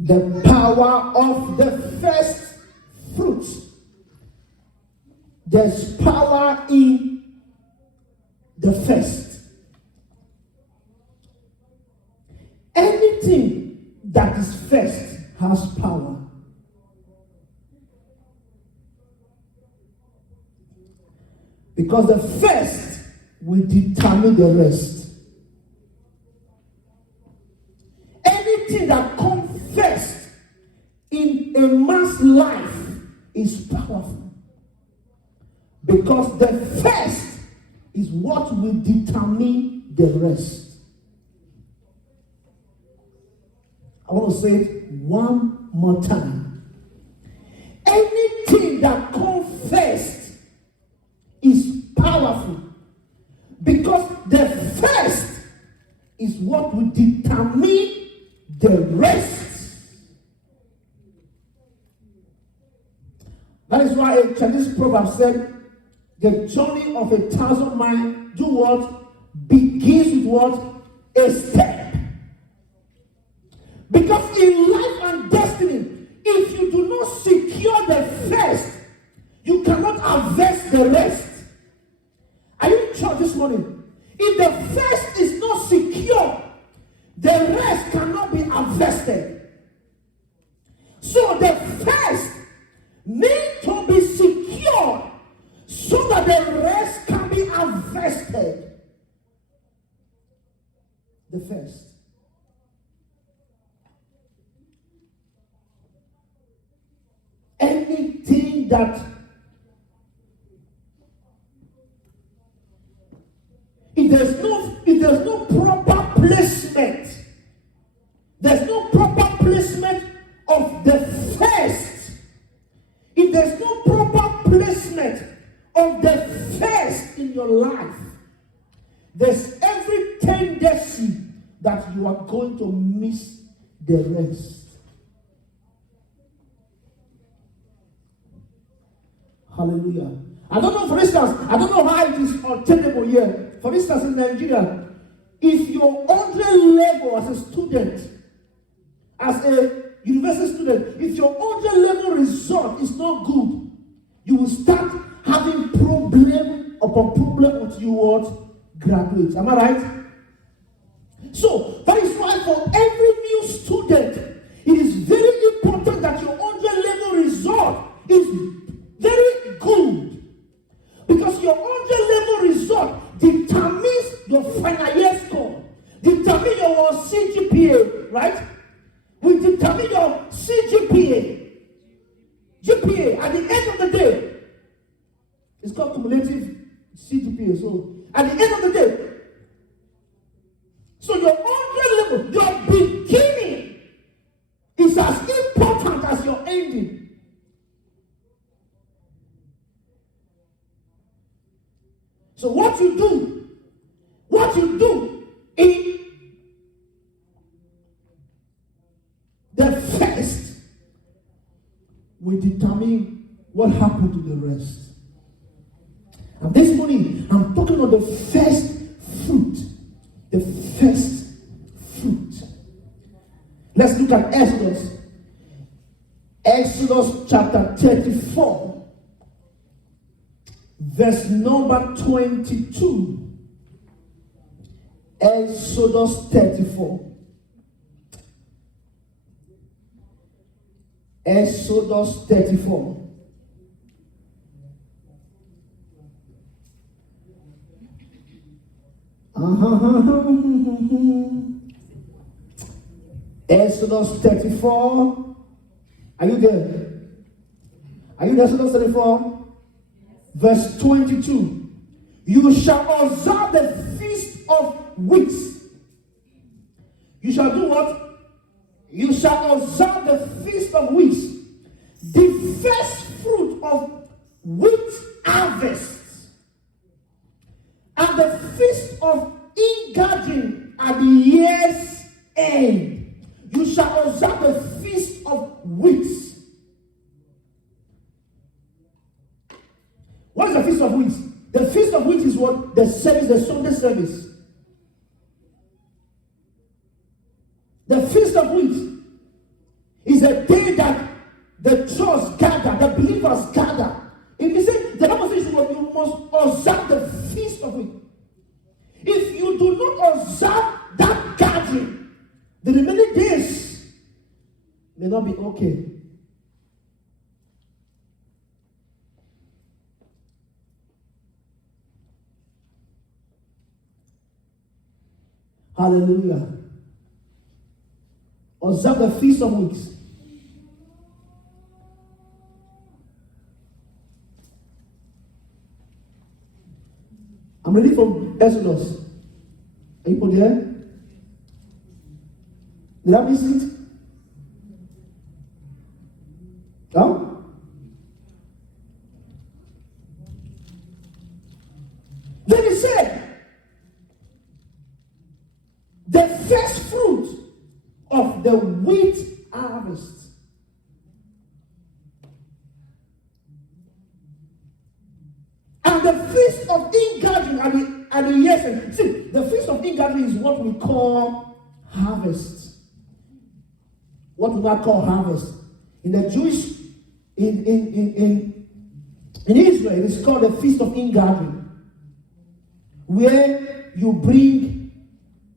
The power of the first fruits. There's power in the first. Anything that is first has power. Because the first will determine the rest. Anything that comes first in a man's life is powerful. Because the first is what will determine the rest. I want to say it one more time. Anything that comes first is powerful. Because the first is what will determine the rest. That is why a Chinese proverb said, the journey of 1,000 miles, do what? Begins with what? A step. Because in life and destiny, if you do not secure the first, you cannot harvest the rest. Are you in church this morning? If the first is not secure, the rest cannot be harvested. So the first needs to be secured so that the rest can be harvested. The first. Anything that if there's no proper placement, there's no proper placement of the first. If there's no proper placement of the first in your life, there's every tendency that you are going to miss the rest. Hallelujah. I don't know, for instance, I don't know how it is obtainable here. For instance, in Nigeria, if your 100 level as a student, as a university student, if your 100 level result is not good, you will start having problem upon problem until you what? Graduate. Am I right? So, that is why for every new student, it is very important that your 100 level result is very good. Because your 100 level result determines your final year score, determines your CGPA, right? Will determine your CGPA. GPA, at the end of the day, it's called cumulative CGPA. So, at the end of the day, so your 100 level, your beginning is as important as your ending. So what you do in the first will determine what happened to the rest. And this morning, I'm talking about the first fruit. The first fruit. Let's look at Exodus. Exodus chapter 34. Verse number 22. Exodus 34. Exodus 34. Exodus 34. Are you there? Are you there? Exodus 34? Verse 22. You shall observe the feast of weeks. You shall do what? You shall observe the feast of weeks. The first fruit of wheat harvests. And the feast of ingathering at the year's end. You shall observe the feast of weeks. What is the feast of weeks? The feast of weeks is what? The service, the Sunday service. The feast of weeks the day that the church gather, the believers gather. If you say, the Bible says you must observe the feast of weeks. If you do not observe that gathering, the remaining days may not be okay. Hallelujah. Observe the feast of weeks. I'm reading from Exodus. Are you put there? Did I miss it? No? Then he said, the first fruit of the wheat harvest. And the feast of ingathering at the year's end. See, the feast of ingathering is what we call harvest. What do I call harvest? In the Jewish, in Israel, it is called the feast of ingathering, where you bring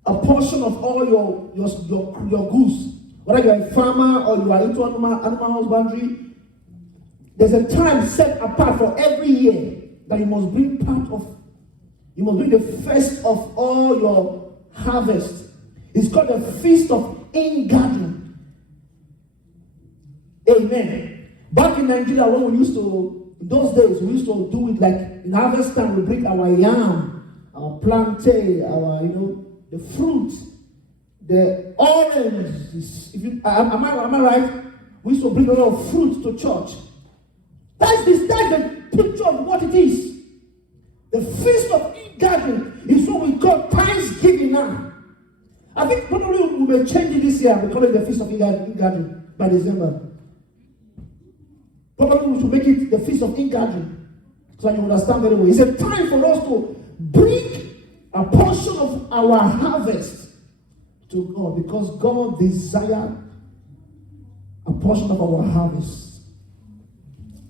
a portion of all your goods, whether you're a farmer or you are into animal husbandry. There's a time set apart for every year that you must bring you must bring the first of all your harvest. It's called the feast of ingathering. Amen. Back in Nigeria, when in those days, we used to do it like in harvest time, we bring our yam, our plantain, our, the fruit, the orange. Am I right? We used to bring a lot of fruit to church. That's the picture of what it is. The feast of ingathering is what we call Thanksgiving now. I think probably we may change it this year. We call it the feast of ingathering by December. Probably we should make it the feast of ingathering, so you understand very well. It's a time for us to bring a portion of our harvest to God, because God desires a portion of our harvest.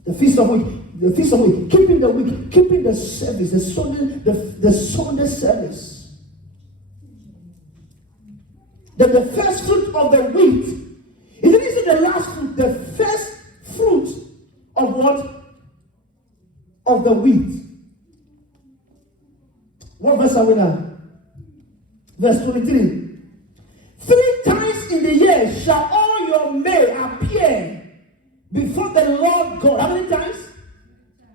The feast of week, keeping the week, keeping the service, the Sunday service. Then the first fruit of the wheat. It isn't the last fruit, the first fruit of what? Of the wheat. What verse are we now? Verse 23. 3 times in the year shall all your male appear before the Lord God. How many times?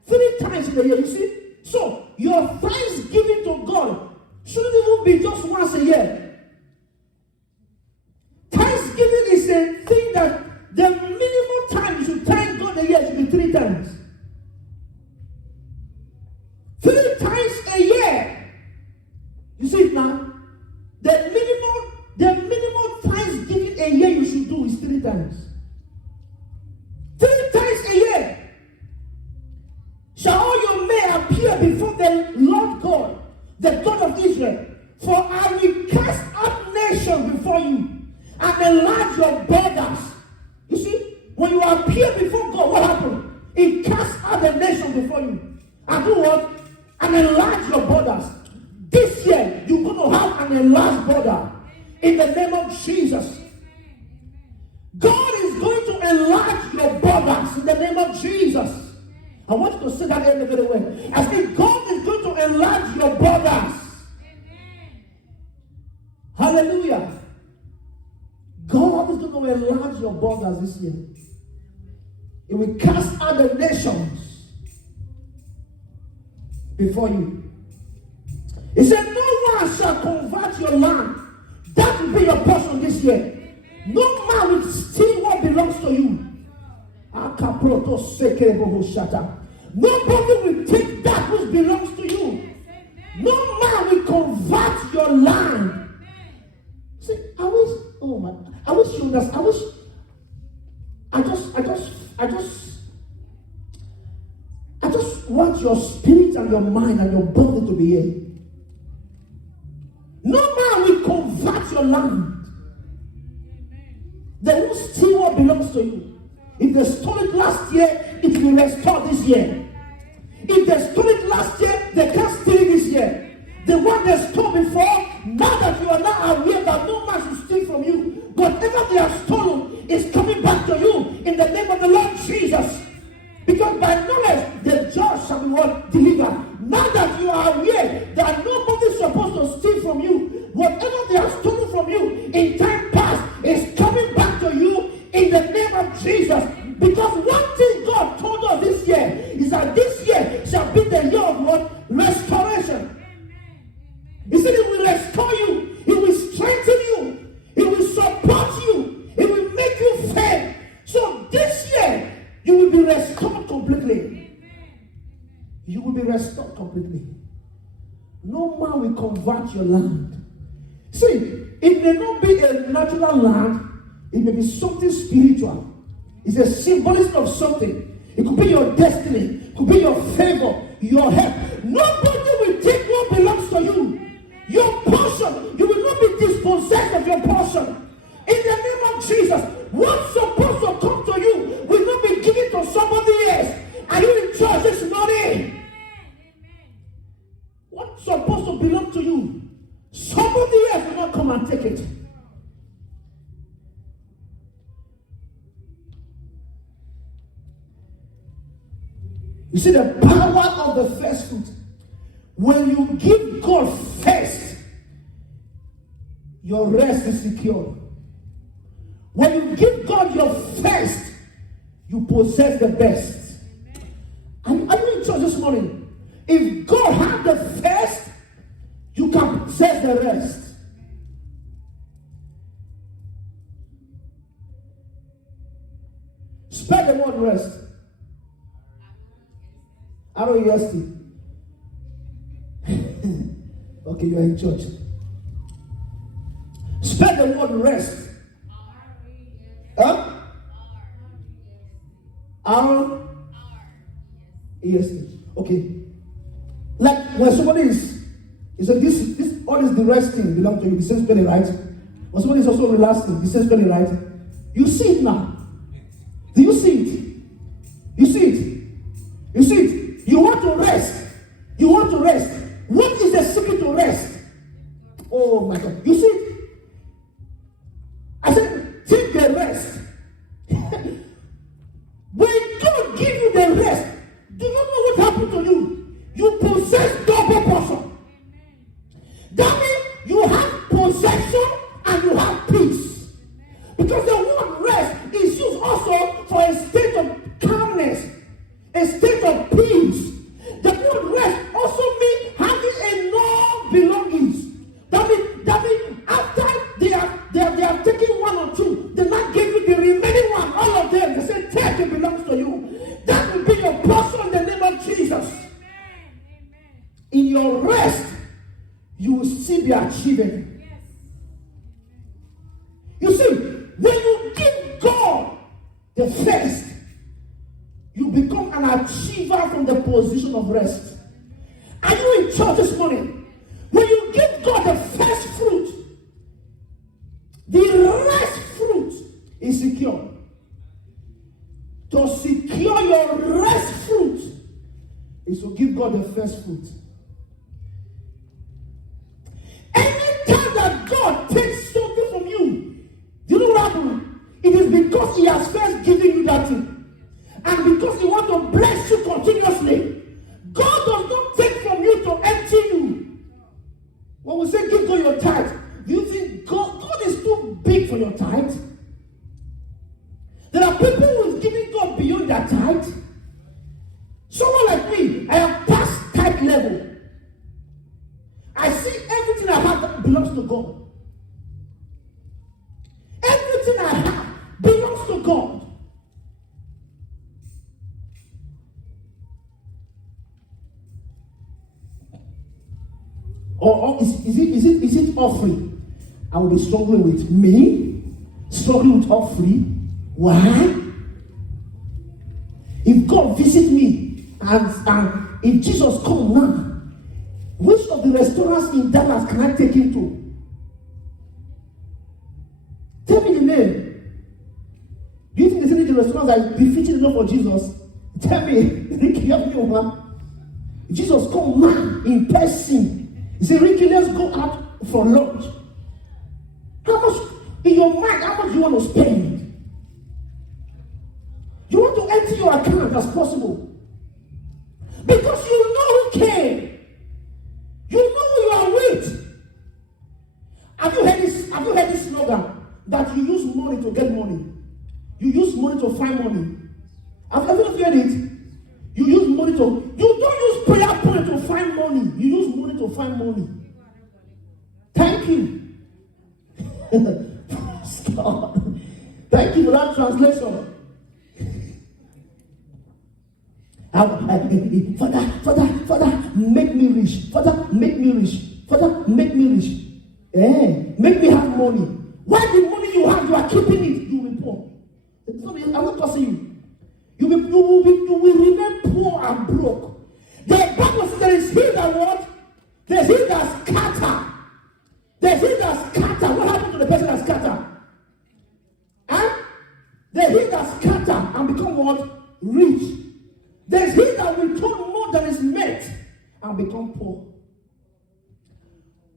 3 times in the year, you see? So, your thanksgiving to God shouldn't even be just once a year. Thanksgiving is a thing that the minimum time you should thank God a year should be 3 times. 3 times a year. You see it now? The minimum thanksgiving a year you should do is 3 times. 3 times a year shall all your male appear before the Lord God, the God of Israel. For I will cast out nations before you and enlarge your borders. You see, when you appear before God, what happened? He cast out the nation before you. And do what? And enlarge your borders. This year, you're going to have an enlarged border. In the name of Jesus. God is going to enlarge your borders in the name of Jesus. I want you to say that in the very way. I say God is going to enlarge your borders. Hallelujah. God is going to enlarge your borders this year. He will cast out the nations before you. He said, no one shall convert your land. That will be your portion this year. No man will steal what belongs to you. Nobody will take that which belongs to you. No man will convert your land. See, I wish you understand. I just want your spirit and your mind and your body to be here. No man will convert your land. They will steal what belongs to you. If they stole it last year, it will restore this year. If they stole it last year, they can't steal it this year. The one they stole before, now that you are now aware that no man should steal from you, whatever they have stolen is coming back to you in the name of the Lord Jesus. Because by knowledge, the judge shall be what? Delivered. Now that you are aware that nobody is supposed to steal from you, whatever they have stolen from you in time past is coming back to you in the name of Jesus. Because one thing God told us this year is that this year shall be the year of what? Restoration. He said it will restore you. It will strengthen you. It will support you. It will make you fair. So this year, you will be restored completely. You will be restored completely. No man will convert your land. See, it may not be a natural land. It may be something spiritual. It's a symbolism of something. It could be your destiny. It could be your favor, your help. Nobody will take what belongs to you. Your portion. You will not be dispossessed of your portion. In the name of Jesus, what's supposed to come to you will not be given to somebody else. Are you in church this morning? What's supposed to belong to you, somebody else will not come and take it. You see the power of the first fruit. When you give God first, your rest is secure. When you give God your first, you possess the best. And are you in church this morning? If God had the first, you can possess the rest. Spell the word rest. R-O-E-S-T. Okay, you are in church. Spell the word rest. Huh? R-E-S-T. Okay. Like when somebody is like this all this the resting belong to you, the same spelling, right? When somebody is also relaxing, the same spelling, right? You see it now. Do you see it? You see it? You see it? You want to rest. You want to rest. What is the secret to rest? Oh my God. You see it? I said, take the rest. When God give you the rest, do you know what happened to you? You possess double portion. That means you have possession and you have peace. Because the word rest is used also for a state of calmness, a state of peace. The word rest also means having enough belongings. That means after they have taken one or two, they not give you the remaining one, all of them. They say, take it belongs to you. That will be your portion in the name of Jesus. In your rest, you will still be achieving. You see, when you give God the first, you become an achiever from the position of rest. Are you in church this morning? When you give God the first fruit, the rest fruit is secure. To secure your rest fruit is to give God the first fruit. Anytime that God takes something from you, do you know what happens? It is because He has first given you that thing. And because He wants to bless you continuously. God does not take from you to empty you. When we say give God your tithe, do you think God is too big for your tithe? There are people who is giving God beyond their tithe. Someone like me, I am past tithe level. I see everything I have that belongs to God. Everything I have belongs to God. Or is it offering? I will be struggling with me, struggling with offering. Why? If God visit me and if Jesus come now, which of the restaurants in Dallas can I take him to? Tell me the name. restaurants that is befitting enough for Jesus? Tell me, Ricky, help me over. Jesus come man in person. He said, Ricky, let's go out for lunch. How much, in your mind, how much do you want to spend? You want to empty your account as possible. Because you know who came. You know who you are with. Have you heard this slogan? That you use money to get money. You use money to find money. Have you heard it? You use money to... You don't use prayer point to find money. You use money to find money. Thank you. God. Thank you for that translation. Father, make me rich. Father, make me rich. Father, make me rich. Make me have money. Why the money you have, you are keeping it, you will be poor. I'm not cursing you. You will remain poor and broke. The Bible says there is he that what? There's he that scatter. There's he that scatter. What happened to the person that scatter? Huh? There's he that scatter and become what? Rich. There's he that will turn more than is meant and become poor.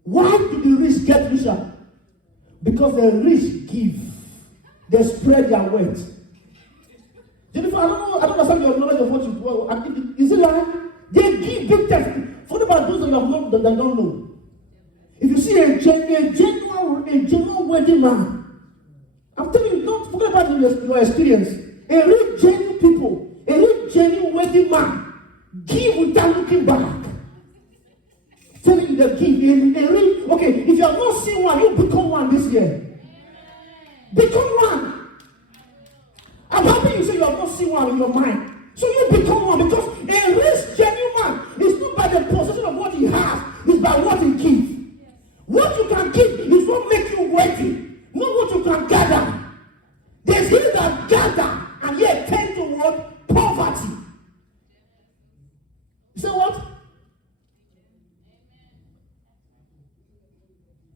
Why do the rich get richer? Because the rich give. They spread their wealth. Jennifer, I don't understand your knowledge of what you do. Is it right? They give big testimony. Forget about those that don't know. If you see a genuine wedding man, I'm telling you, don't forget about your experience. A real genuine wedding man, give without looking back. Telling you the give. Okay, if you have not seen one, you become one this year. Become one. I'm happy you say you have not seen one in your mind. So you become one because a rich, genuine man is not by the possession of what he has, it's by what he gives. What you can give is what makes you worthy, not what you can gather. There's he that gather and yet tend to what? Poverty. You say what?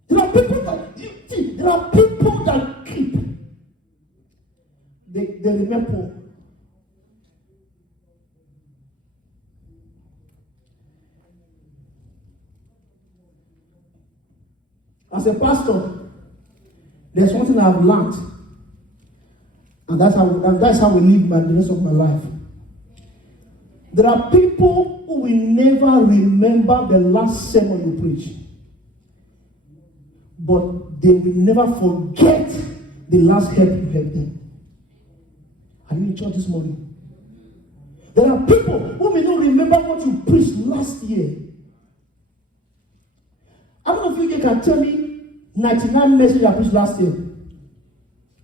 There are people that keep. They remain poor. As a pastor, there's one thing I've learned, and that's how we live the rest of my life. There are people who will never remember the last sermon you preached, but they will never forget the last help you helped them. Are you in church this morning? There are people who may not remember what you preached last year. How many of you can tell me 99 messages I preached last year?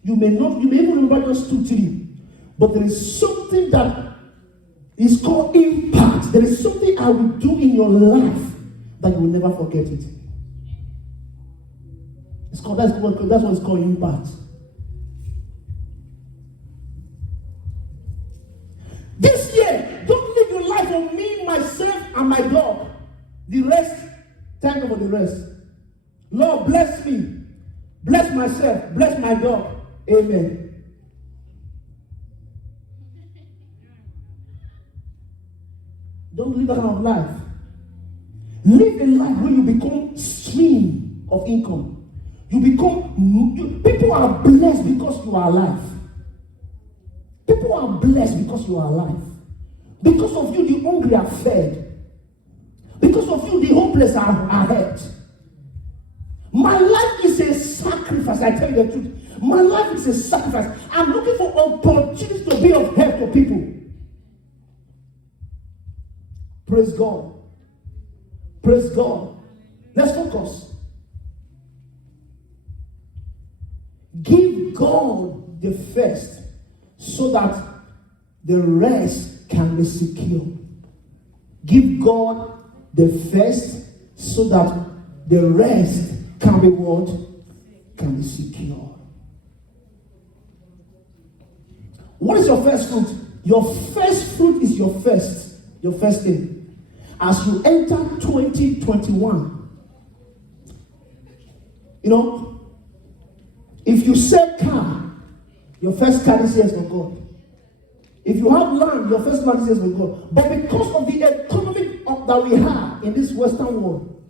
You may even remember just 2, 3. But there is something that is called impact. There is something I will do in your life that you will never forget it. That's what it's called, impact. This year, don't live your life on me, myself, and my dog. The rest, thank God for the rest. Lord, bless me. Bless myself. Bless my dog. Amen. Don't live that kind of life. Live a life where you become stream of income. People are blessed because you are alive. People are blessed because you are alive. Because of you, the hungry are fed. Because of you, the hopeless are helped. My life is a sacrifice. I tell you the truth. My life is a sacrifice. I'm looking for opportunities to be of help to people. Praise God. Praise God. Let's focus. Give God the first so that the rest can be secure. Give God the first so that the rest can be what? Can be secure. What is your first fruit? Your first fruit is your first thing. As you enter 2021, you know, if you sell car, your first car this year is for God. If you have land, your first land is with God. But because of the economy that we have in this Western world,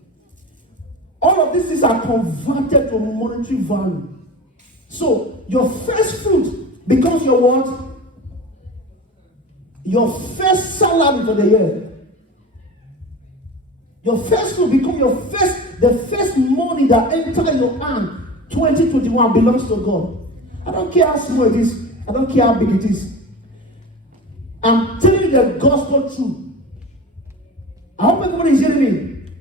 all of these things are converted to monetary value. So your first fruit becomes your what? Your first salary for the year. Your first fruit becomes the first money that enters your hand. 2021 belongs to God. I don't care how small it is. I don't care how big it is. I'm telling you the gospel truth. I hope everybody is hearing me.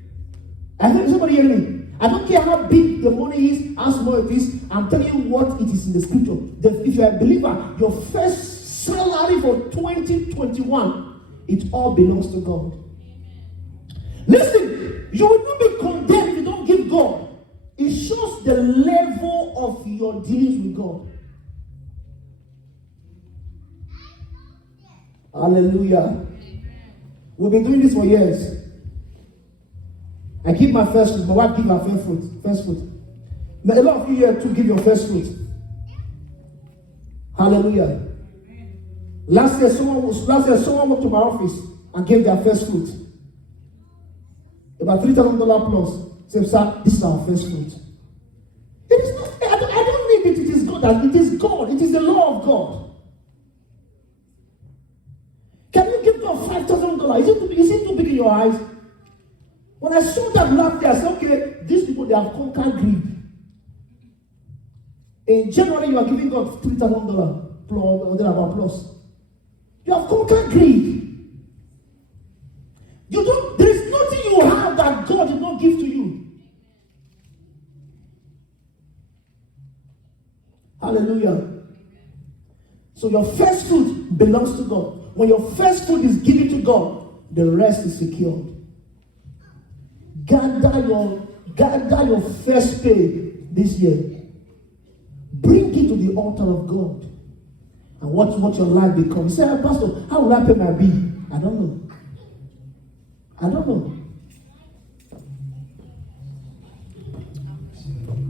I hope somebody hearing me. I don't care how big the money is, how small it is. I'm telling you what it is in the scripture. If you're a believer, your first salary for 2021, it all belongs to God. Listen, you will not be condemned if you don't give God. It shows the level of your dealings with God. Hallelujah. We've been doing this for years. I give my first fruit. My wife gives her first fruit. Now, a lot of you here to give your first fruit. Hallelujah. Last year, someone walked to my office and gave their first fruit. About $3,000 plus. Said, sir, this is our first fruit. It is not. I don't need it. It is God. It is God. It is the law of God. Can you give God $5,000? Is it too big in your eyes? When I saw that last year, I said, okay, these people, they have conquered greed. In January, you are giving God $3,000 plus. You have conquered greed. There is nothing you have that God did not give to you. Hallelujah. So your first fruit belongs to God. When your first fruit is given to God, the rest is secured. Gather your first pay this year. Bring it to the altar of God. And watch what your life becomes. You say, hey, Pastor, how will I pay my bill? I don't know.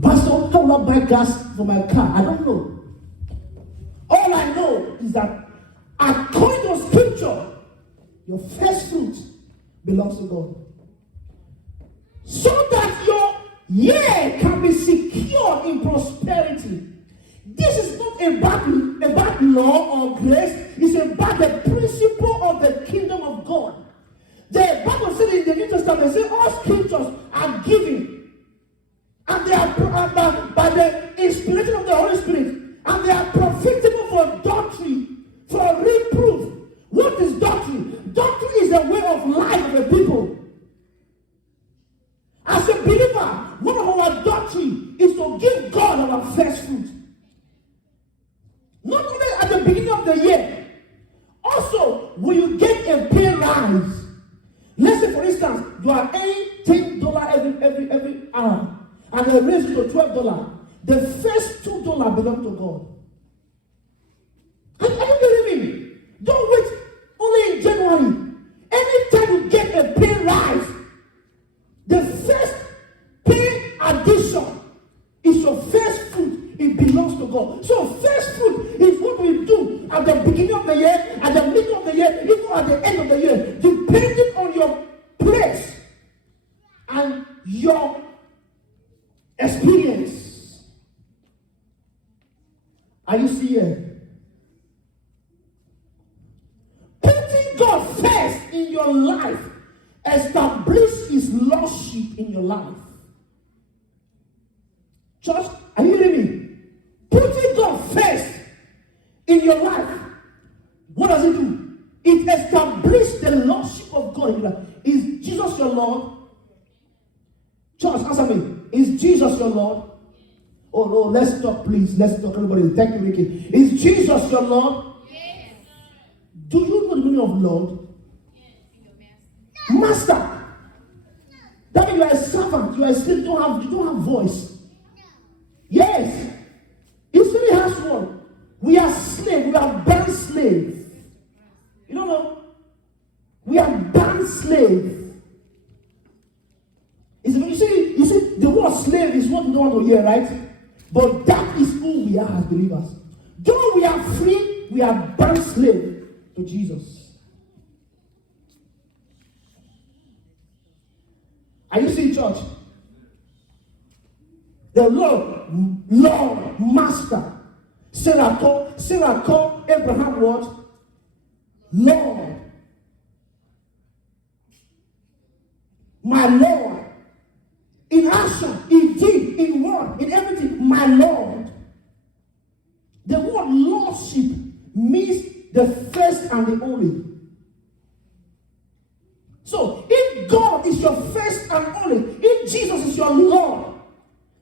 Pastor, how will I buy gas for my car? I don't know. All I know is that according to scripture, your first fruit belongs to God. So that your year can be secure in prosperity. This is not about law or grace. It's about the principle of the kingdom of God. The Bible said in the New Testament, it says all scriptures are given, and they are by the inspiration of the Holy Spirit, and they are profitable for doctrine, for reproof. What is doctrine? Doctrine is a way of life of the people. As a believer, one of our doctrine is to give God our first fruit. Not only at the beginning of the year, also when you get a pay rise. Let's say, for instance, you are earning $10 every hour, and they raise it to $12. The first $2 belong to God. Are you getting me? Don't wait only in January. Anytime you get a pay rise, the first pay addition is your first fruit. It belongs to God. So first fruit is what we do at the beginning of the year, at the middle of the year, even at the end of the year, depending on your place and your experience. Are you seeing here? Putting God first in your life establish his lordship in your life. Church, are you hearing me? Putting God first in your life, what does it do? It establishes the lordship of God in your life. Is Jesus your Lord? Church, answer me. Is Jesus your Lord? Oh no, let's talk, please. Let's talk, everybody. Thank you, Ricky. Is Jesus your Lord? Yes. Do you know the meaning of Lord? Yes. Master. That means you are a servant. You are a slave. You don't have voice. Yes. It's very harsh word. We are slaves. We are born slaves. You don't know? We are born slaves. You see, the word slave is what we don't want to hear, right? But that is who we are as believers. Though we are free, we are born slaves. to Jesus. Are you seeing, church? The Lord, Master. Sarah called Abraham what? Lord. My Lord. In action, in deed, in word, in everything, my Lord. The word lordship means the first and the only. So, if God is your first and only, if Jesus is your Lord,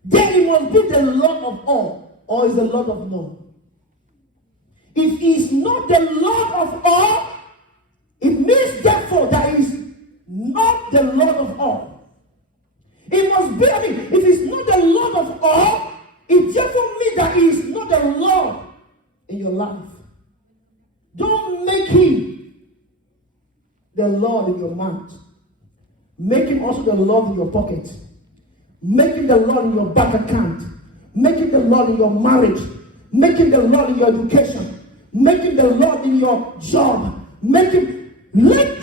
then he must be the Lord of all, or is the Lord of none. If he is not the Lord of all, it means therefore that he is not the Lord of all. It must be, if he's not the Lord of all, it therefore means that he is not the Lord in your life. Don't make him the Lord in your mouth. Make him also the Lord in your pocket. Make him the Lord in your bank account. Make him the Lord in your marriage. Make him the Lord in your education. Make him the Lord in your job. Let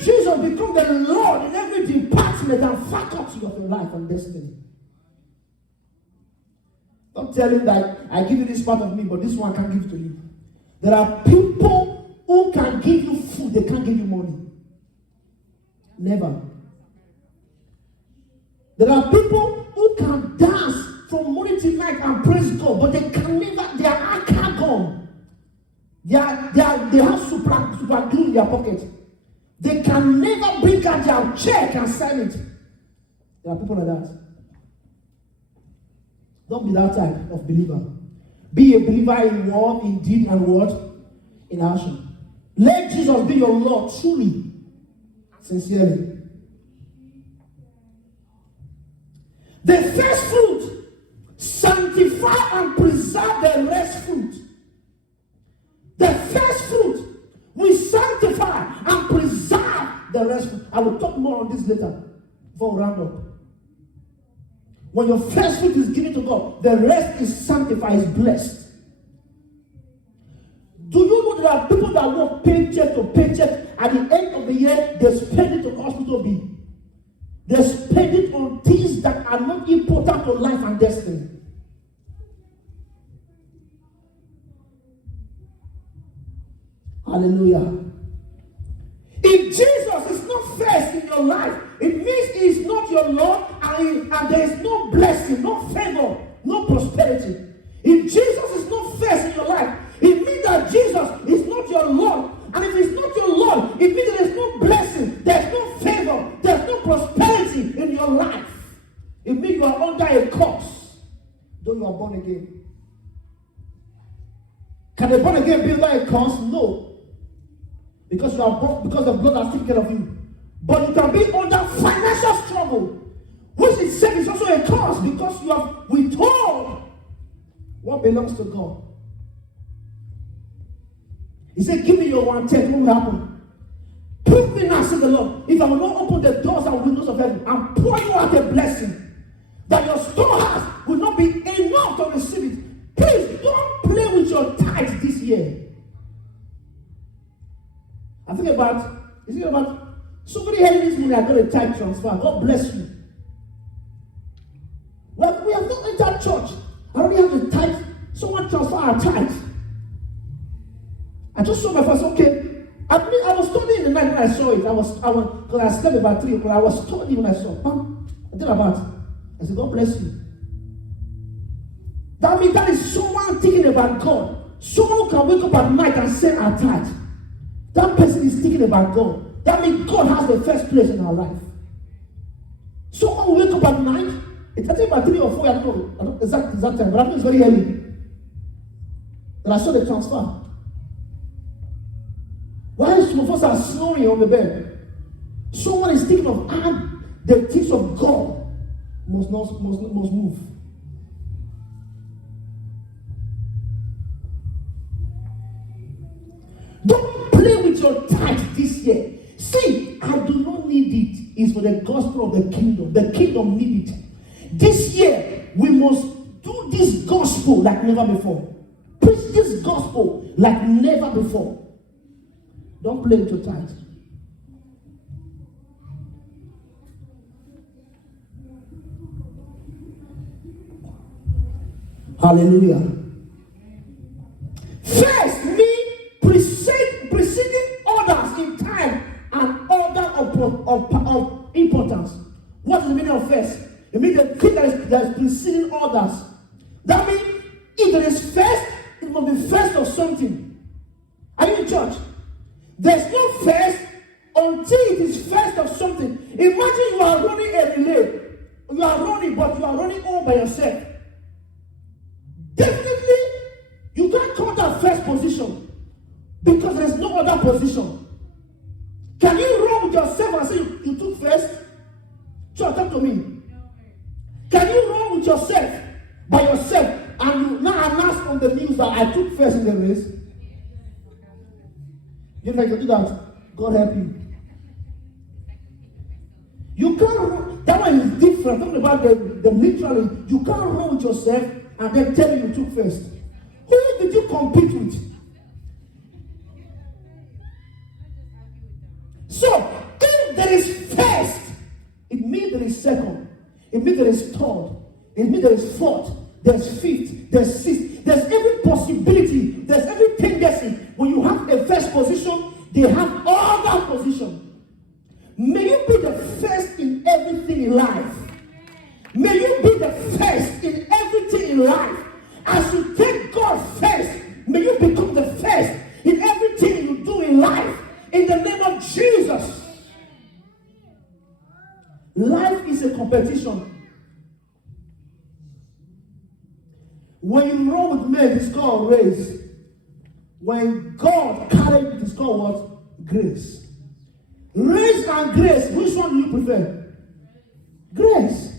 Jesus become the Lord in every department and faculty of your life and destiny. Don't tell him that I give you this part of me, but this one I can't give to you. There are people who can give you food, they can't give you money. Never. There are people who can dance from morning till night and praise God, but they can never, they are gone. They have super glue in their pocket. They can never bring out their check and sign it. There are people like that. Don't be that type of believer. Be a believer in word, in deed, and word, in action. Let Jesus be your Lord, truly, sincerely. The first fruit, sanctify and preserve the rest fruit. The first fruit, we sanctify and preserve the rest fruit. I will talk more on this later before we round up. When your first fruit is given to God, the rest is sanctified, is blessed. Do you know there are people that work paycheck to paycheck, at the end of the year, they spend it on hospital bill. They spend it on things that are not important to life and destiny. Hallelujah. If Jesus is not first in your life, it means he is not your Lord, and there is no blessing, no favor, no prosperity. If Jesus is not first in your life, it means that Jesus is not your Lord. And if he's not your Lord, it means there is no blessing, there's no favor, there's no prosperity in your life. It means you are under a curse, though you are born again. Can a born again be under a curse? No. Because you are born, because the blood has taken care of you. But you can be under financial struggle, which itself is also a curse, because you have withheld what belongs to God. He said, give me your 1/10. What will happen? Prove me now, says the Lord, if I will not open the doors and windows of heaven and pour you out a blessing, that your storehouse will not be enough to receive it. Please don't play with your tithes this year. I think about somebody hearing this money, I got a tithe transfer. God bless you. Well, we have not entered church. I already have a tithe. Someone transfer our tithe. I just saw my first, okay. I was studying in the night when I saw it. Because I slept about 3 o'clock. I was studying when I saw it. I did about it. I said, God bless you. That means that is someone thinking about God. Someone who can wake up at night and say our tithe. That person is thinking about God. That means God has the first place in our life. Someone will wake up at night. It's I think about 3 or 4. I don't know exact time, but I think it's very early. And I saw the transfer. While some of us are snoring on the bed, someone is thinking of the things of God must move. Don't play with your tithe this year. See, I do not need it. It's for the gospel of the kingdom. The kingdom needs it. This year, we must do this gospel like never before. Preach this gospel like never before. Don't play with your tithe. Hallelujah. First means preceding others in time and order of importance. What is the meaning of first? It means the thing that is preceding others. That means if there is first, it must be first of something. Are you in church? There's no first until it is first of something. Imagine you are running a relay. You are running, but you are running all by yourself. Definitely, you can't call that first position because there's no other position. Can you run with yourself and say you took first? So talk to me. Can you run with yourself by yourself and you now announce on the news that I took first in the race? You think you do that? God help you. You can't run. That one is different. Talking about the literally, you can't run with yourself and then tell you took first. Who did you compete with? So, if there is first, it means there is second. It means there is third. It means there is fourth. There's fifth. There's sixth. There's every possibility. There's every tendency. When you have a first position, they have other position. May you be the first in everything in life. May you be the first in everything in life. As you take God first, may you become the first in everything you do in life. In the name of Jesus. Life is a competition. When you run with men, it's called race. When God carries it, it's called what? Grace. Race and grace, which one do you prefer? Grace.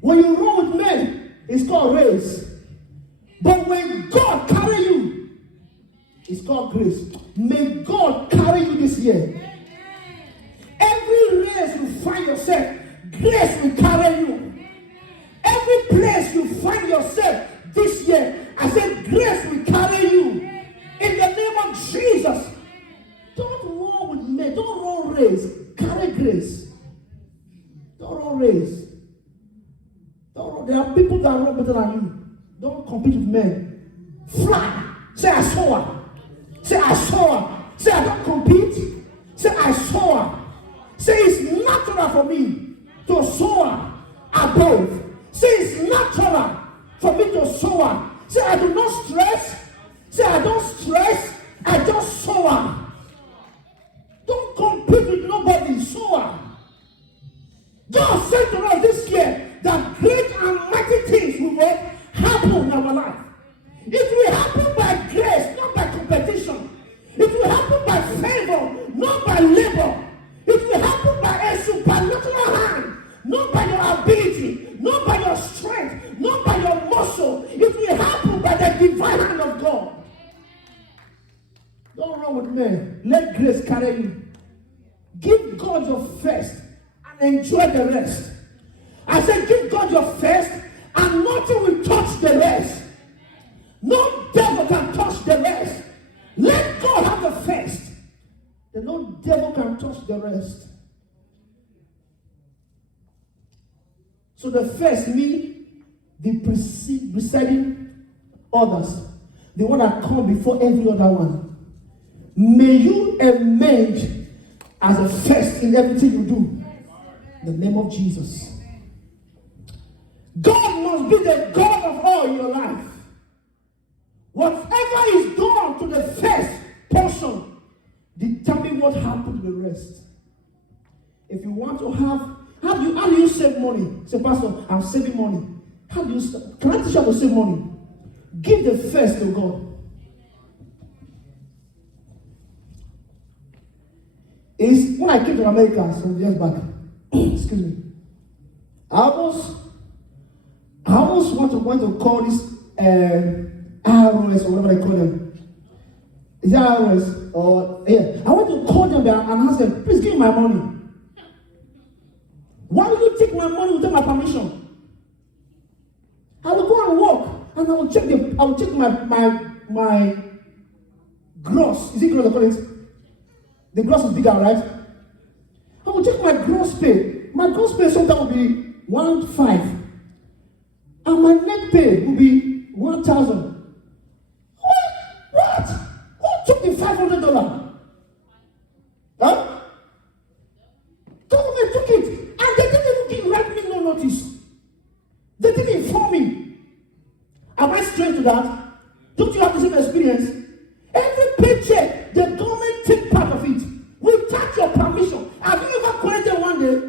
When you run with men, it's called race. But when God carries you, it's called grace. May God carry you this year. Every race you find yourself, grace will carry you. Every place you find yourself this year, I said grace will carry you. In the name of Jesus. Don't run with men. Don't run race. Carry grace. Don't run race. There are people that run better than you. Don't compete with men. Fly. Say, I saw her. Say, I saw her. Say, I don't compete. Say, I saw her. Say, it's natural for me to soar above. Say, it's natural for me to soar. Say, I do not stress. Say, I don't stress. I just soar. Don't compete with nobody. Soar. God said to us this year that great and mighty things will happen in our life. It will happen by grace, not by competition. It will happen by favor, not by labor. It will happen by a supernatural hand, not by your ability, not by your strength, not by your muscle. It will happen by the divine hand of God. Don't run with men. Let grace carry you. Give God your first and enjoy the rest. I said, give God your first and nothing will touch the rest. No devil can touch the rest. Let God have the first. Then no devil can touch the rest. So the first means the preceding others. The one that come before every other one. May you emerge as a first in everything you do. In the name of Jesus. God must be the God of all your life. Whatever is done to the first portion determine what happens to the rest. If you want to have, how do you save money? Say, Pastor, I'm saving money. How do you? Can I teach you how to save money? Give the first to God. Is when I came to America some years back. Excuse me. I almost want to call this IRS or whatever they call them. Is it IRS or yeah? I want to call them and ask them, please give me my money. Why do you take my money without my permission? I will go and work and I will check my gross. Is it gross? I call it? The gross is bigger, right? I will check my gross pay. My gross pay sometimes will be 1,500. And my net pay will be 1,000. What? Who took the $500? Huh? Government took it. And they didn't even write me no notice. They didn't inform me. Am I strange to that? Don't you have the same experience? Every paycheck, the government take part of it without your permission. Have you ever quoted one day?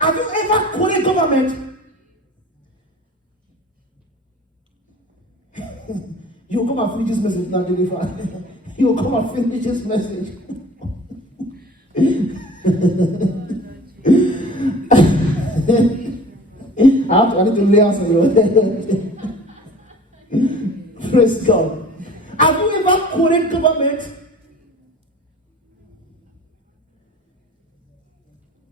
Have you ever quoted government? You'll come and finish this message now, Jennifer. You'll come and finish this message. I need to lay hands on your head. Praise God. Have you ever quoted government?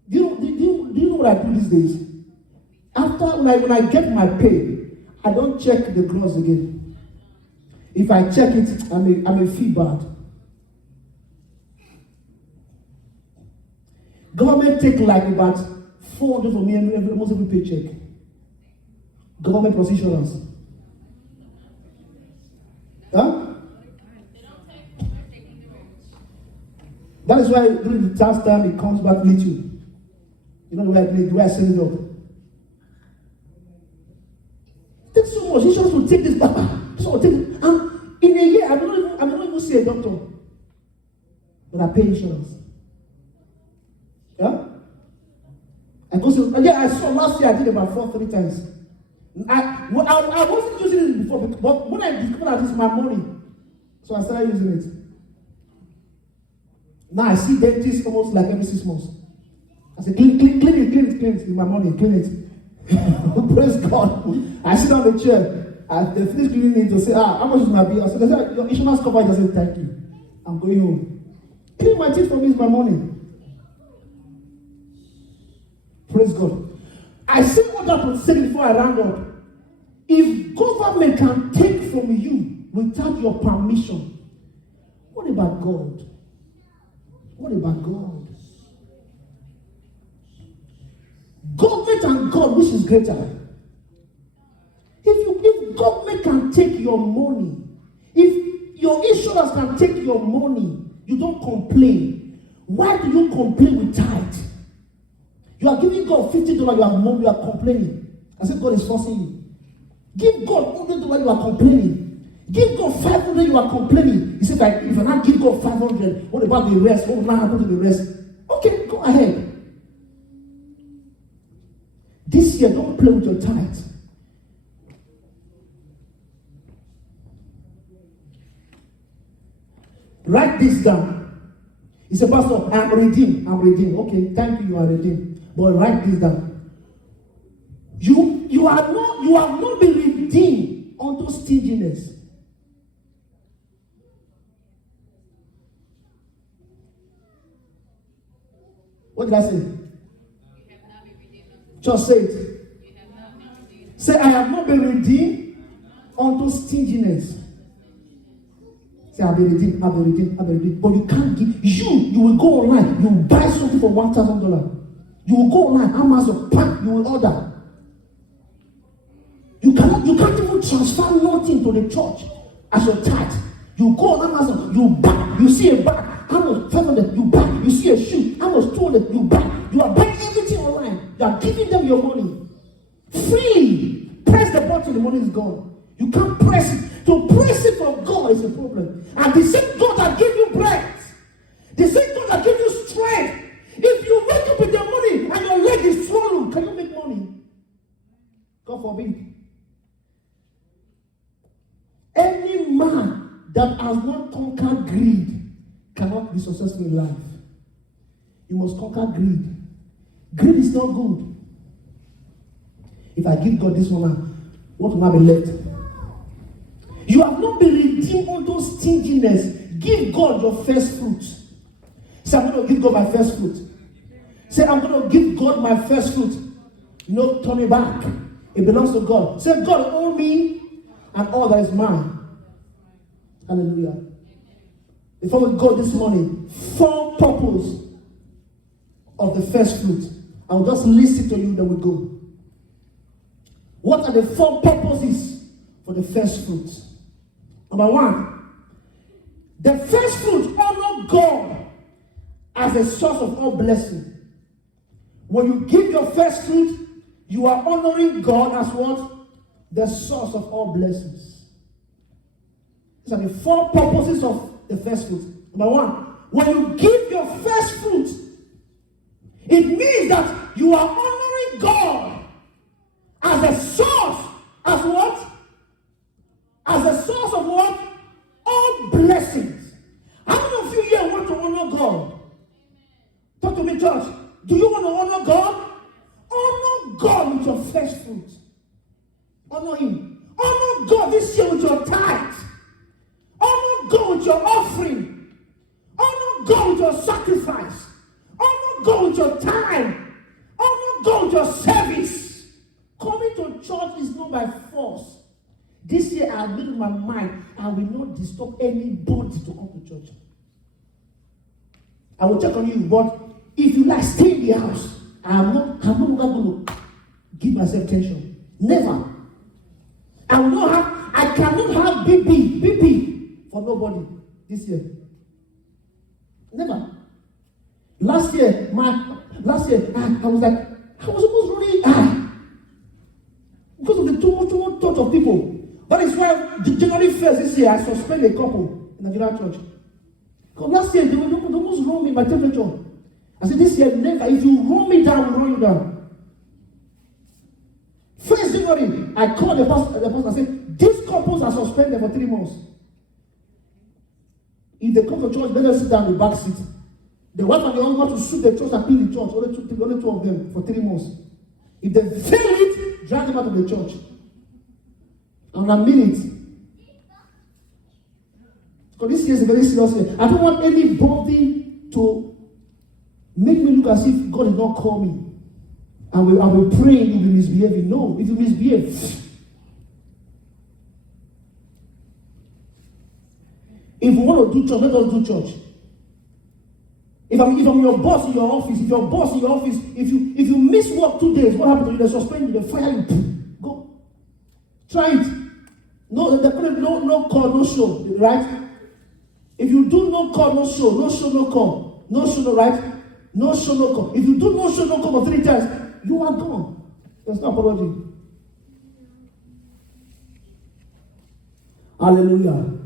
Do you know what I do these days? After, when I get my pay, I don't check the gross again. If I check it, I may feel bad. Government take like about 400 from me almost every paycheck. Government plus insurance. Huh? That is why during the tax time it comes back little. You know the way I set it up. It takes so much insurance to take this back. So take it. And in a year, I don't even see a doctor. But I pay insurance. Yeah? I go to, I saw last year I did about 3 times. I wasn't using it before, but when I discovered that it's my money, so I started using it. Now I see dentists almost like every 6 months. I say, clean it. It's my money, clean it. Praise God. I sit on the chair. They finish cleaning it to say, how much is my bill? I said, your insurance cover. I said, thank you. I'm going home. Clean my teeth for me is my money. Praise God. I say what that to say before I round up. If government can take from you without your permission, what about God? What about God? Government and God, which is greater? If government can take your money, if your insurance can take your money, you don't complain. Why do you complain with tithe? You are giving God $50, you have money, you are complaining. I said God is forcing you. Give God $100, you are complaining. Give God $500, you are complaining. He said, if I not give God $500, what about the rest? What will not happen to the rest? Okay, go ahead. This year, don't play with your tithe. Write this down. He said, Pastor, I'm redeemed. Okay, thank you, you are redeemed. But write this down. You have not been redeemed unto stinginess. What did I say? Just say it. Say, I have not been redeemed unto stinginess. Say, I've been redeemed. But you can't give. You will go online. You will buy something for $1,000. You will go online. Amazon, you will order. You can't even transfer nothing to the church as your tithe. You go on Amazon, you buy. You see a bag. How much? 500. You buy. You see a shoe. How much? 200. You buy. You are buying everything online. You are giving them your money freely. Press the button, the money is gone. You can't press it. To press it from God is a problem. And the same God that gave you breath, the same God that gave you strength. If you wake up with your money and your leg is swollen, can you make money? God forbid. Any man that has not conquered greed cannot be successful in life. You must conquer greed. Greed is not good. If I give God this one, what will I be left? You have not been redeemed unto stinginess. Give God your first fruit. Say, I'm going to give God my first fruit. Say, I'm going to give God my first fruit. No turning back. It belongs to God. Say, God, own me and all that is mine. Hallelujah. before we go this morning, 4 purposes of the first fruit. I'll just list it to you, then we go. What are the 4 purposes for the first fruit? Number 1, the first fruit honor God as a source of all blessing. When you give your first fruit, you are honoring God as what? The source of all blessings. These are the 4 purposes of the first fruit. Number 1, when you give your first fruit, it means that you are honoring God as a source, as what? As a source of what? All blessings. How many of you here want to honor God? Talk to me, church. Do you want to honor God? Honor God with your first fruit. Honor Him. Honor God this year with your tithe. Honor God with your offering. Honor God with your sacrifice. Honor God with your time. Honor God with your service. Coming to church is not by force. This year I have made in my mind, I will not disturb anybody to come to church. I will check on you, but if you like, stay in the house. I'm not going to give myself tension. Never. I cannot have BP for nobody this year. Never. Last year, I was almost running because of the too much thought of people. That is why January 1st this year, I suspended a couple in the Nigeria church. Because last year, they almost run me in my temperature. I said, this year, never. If you run me down, I will run you down. First January, I called the pastor and said, these couples are suspended for 3 months. If they come to church, let them sit down in the back seat. The wife and the husband want to sue the church and appeal the church. Only two of them for 3 months. If they fail it, drag them out of the church. And I mean it. Because this year is a very serious year. I don't want anybody to make me look as if God did not call me. I will pray if you misbehaving. No, if you misbehave. If you want to do church, let us do church. If I'm your boss in your office, if you miss work 2 days, what happens to you? They suspend you, they fire you. Go. Try it. No call, no show, right? If you do no call, no show, no show, no call, no show, no right? No show, no call. If you do no show, no call for 3 times, you are gone. There's no apology. Hallelujah.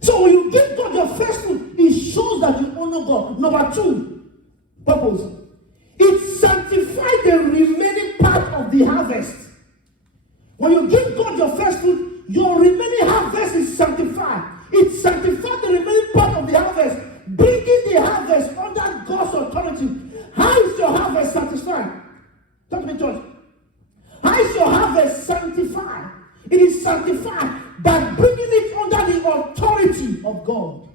So when you give God your first fruit, it shows that you honor God. Number 2, purpose. It sanctifies the remaining part of the harvest. When you give God your first fruit, your remaining harvest is sanctified. It sanctifies the remaining part of the harvest, bringing the harvest under God's authority. How is your harvest sanctified? Talk to me, church. How is your harvest sanctified? It is sanctified by bringing it under the authority of God.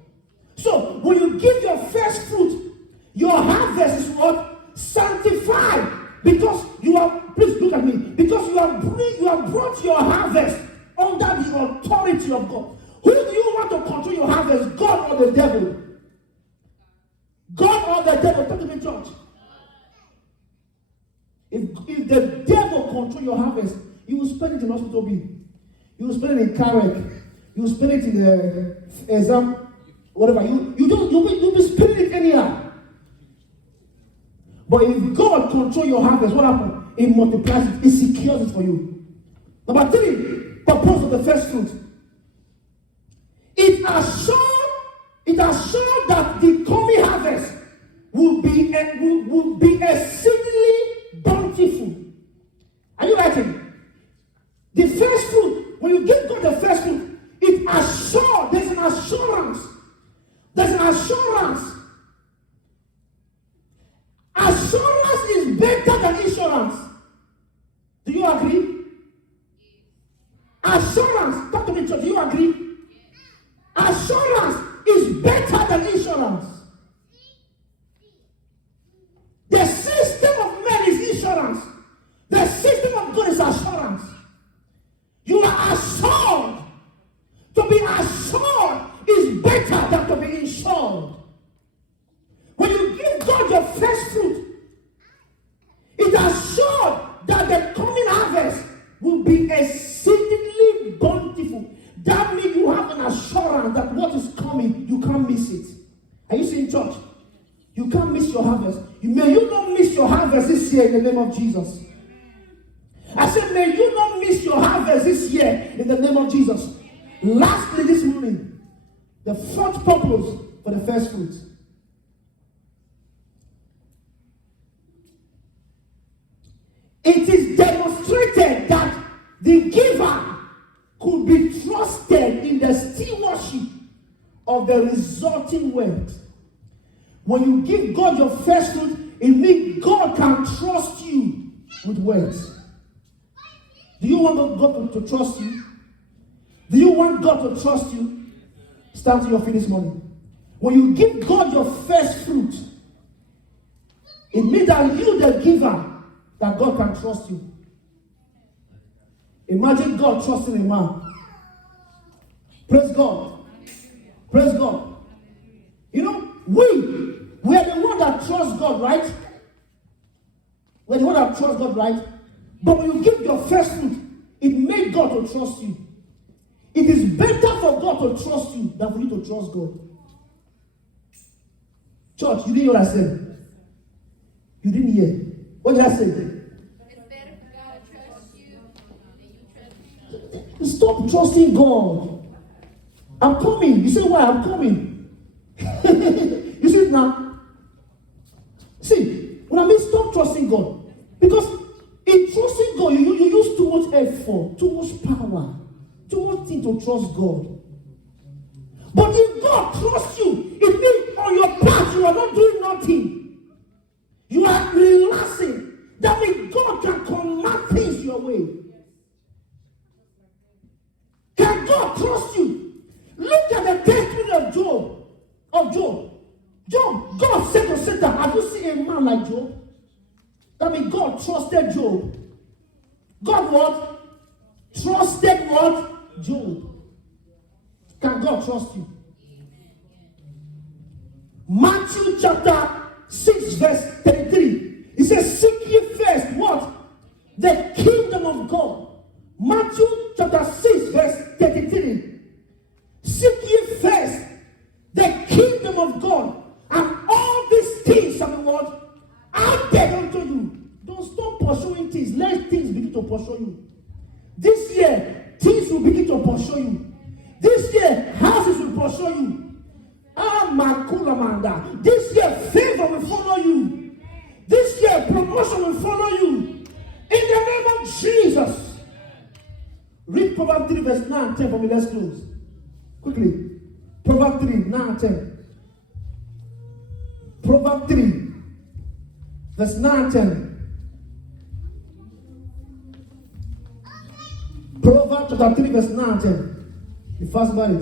So, when you give your first fruit, your harvest is what? Sanctified. Because you are, please look at me, because you have brought your harvest under the authority of God. Who do you want to control your harvest? God or the devil? God or the devil? Talk to me, church. If the devil control your harvest, you will spend it in hospital bill. You will spend it in car wreck. You will spend it in the exam, whatever. You'll be spending it anyhow. But if God control your harvest, what happens? It multiplies it. It secures it for you. Number 3, purpose of the first fruit. It assures that the coming harvest will be exceedingly bountiful. Are you writing? The first fruit, when you give God the first fruit, it assures, there's an assurance. There's an assurance. Assurance is better than insurance. Do you agree? Assurance, talk to me, church. Do you agree? Assurance is better than insurance. The system of man is insurance. The system of God is assurance. You are assured. To be assured miss it. Are you seeing, church? You can't miss your harvest. May you not miss your harvest this year in the name of Jesus. I said, may you not miss your harvest this year in the name of Jesus. Lastly, this morning, the fourth purpose for the first fruits. It is demonstrated that the giver could be trusted in the stewardship of the resulting wealth. When you give God your first fruit, it means God can trust you with wealth. Do you want God to trust you? Do you want God to trust you? Stand to your feet this morning. When you give God your first fruit, it means that you, the giver, that God can trust you. Imagine God trusting a man. Praise God. Praise God. You know, we are the one that trust God, right? We're the one that trust God, right? But when you give your first fruit, it made God to trust you. It is better for God to trust you than for you to trust God. Church, you didn't hear what I said. You didn't hear. What did I say? It's better for God to trust you than you trust yourself. Stop trusting God. I'm coming. You say why? I'm coming. You see it now? See, when I mean stop trusting God, because in trusting God, you use too much effort, too much power, too much thing to trust God. But if God trusts you, it means on your part you are not doing nothing. You are relaxing. That means God can command things your way. Can God trust you? Look at the testimony of Job. Job, God said to Satan, have you seen a man like Job? That means God trusted Job. God what? Trusted what? Job. Can God trust you? Matthew chapter 6 verse 33. It says, seek ye first what? The kingdom of God. Matthew chapter 6 verse 33. Seek ye first the kingdom of God, and all these things shall be what? Added unto you. Don't stop pursuing things. Let things begin to pursue you. This year, things will begin to pursue you. This year, houses will pursue you. This year, favor will follow you. This year, promotion will follow you. In the name of Jesus. Read Proverbs 3 verse 9 and 10 for me. Let's close. Quickly. Proverbs 3, 9 and 10. Proverbs 3 verse 9 and 10. Proverbs chapter 3 verse 9 and 10. The first about it.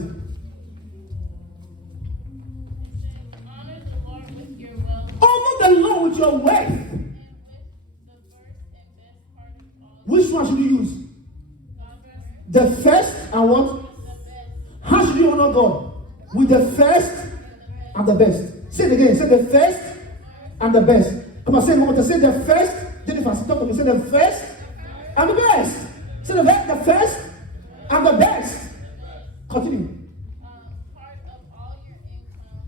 Honor the Lord with your wealth. Honor the Lord with your wealth. And with the first and best part of all. Which one should you use? The first and what? The best. How should you honor God? With the first and the best. Say it again. Say the first and the best. Come on, say it one more time. Say the first. Jennifer, stop to me. Say the first and the best. Say the first and the best. Continue. Part of all your income,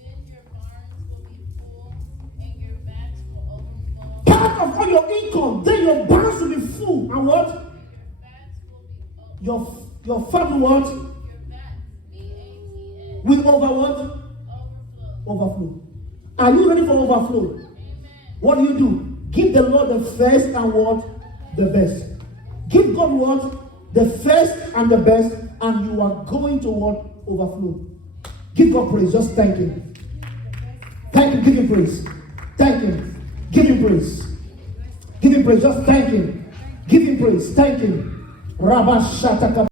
then your barns will be full and your vats will overflow. Part of all your income, then your barns will be full. And what? Your vats will be Your fat will what? your vats, VATS, Will over what? overflow. Overflow. Are you ready for overflow? Amen. What do? Give the Lord the first and what? The best. Give God what? The first and the best, and you are going to what? Overflow. Give God praise. Just thank Him. Thank Him. Give Him praise. Thank Him. Give Him praise. Give Him praise. Just thank Him. Give Him praise. Thank Him. Rabba Shataka.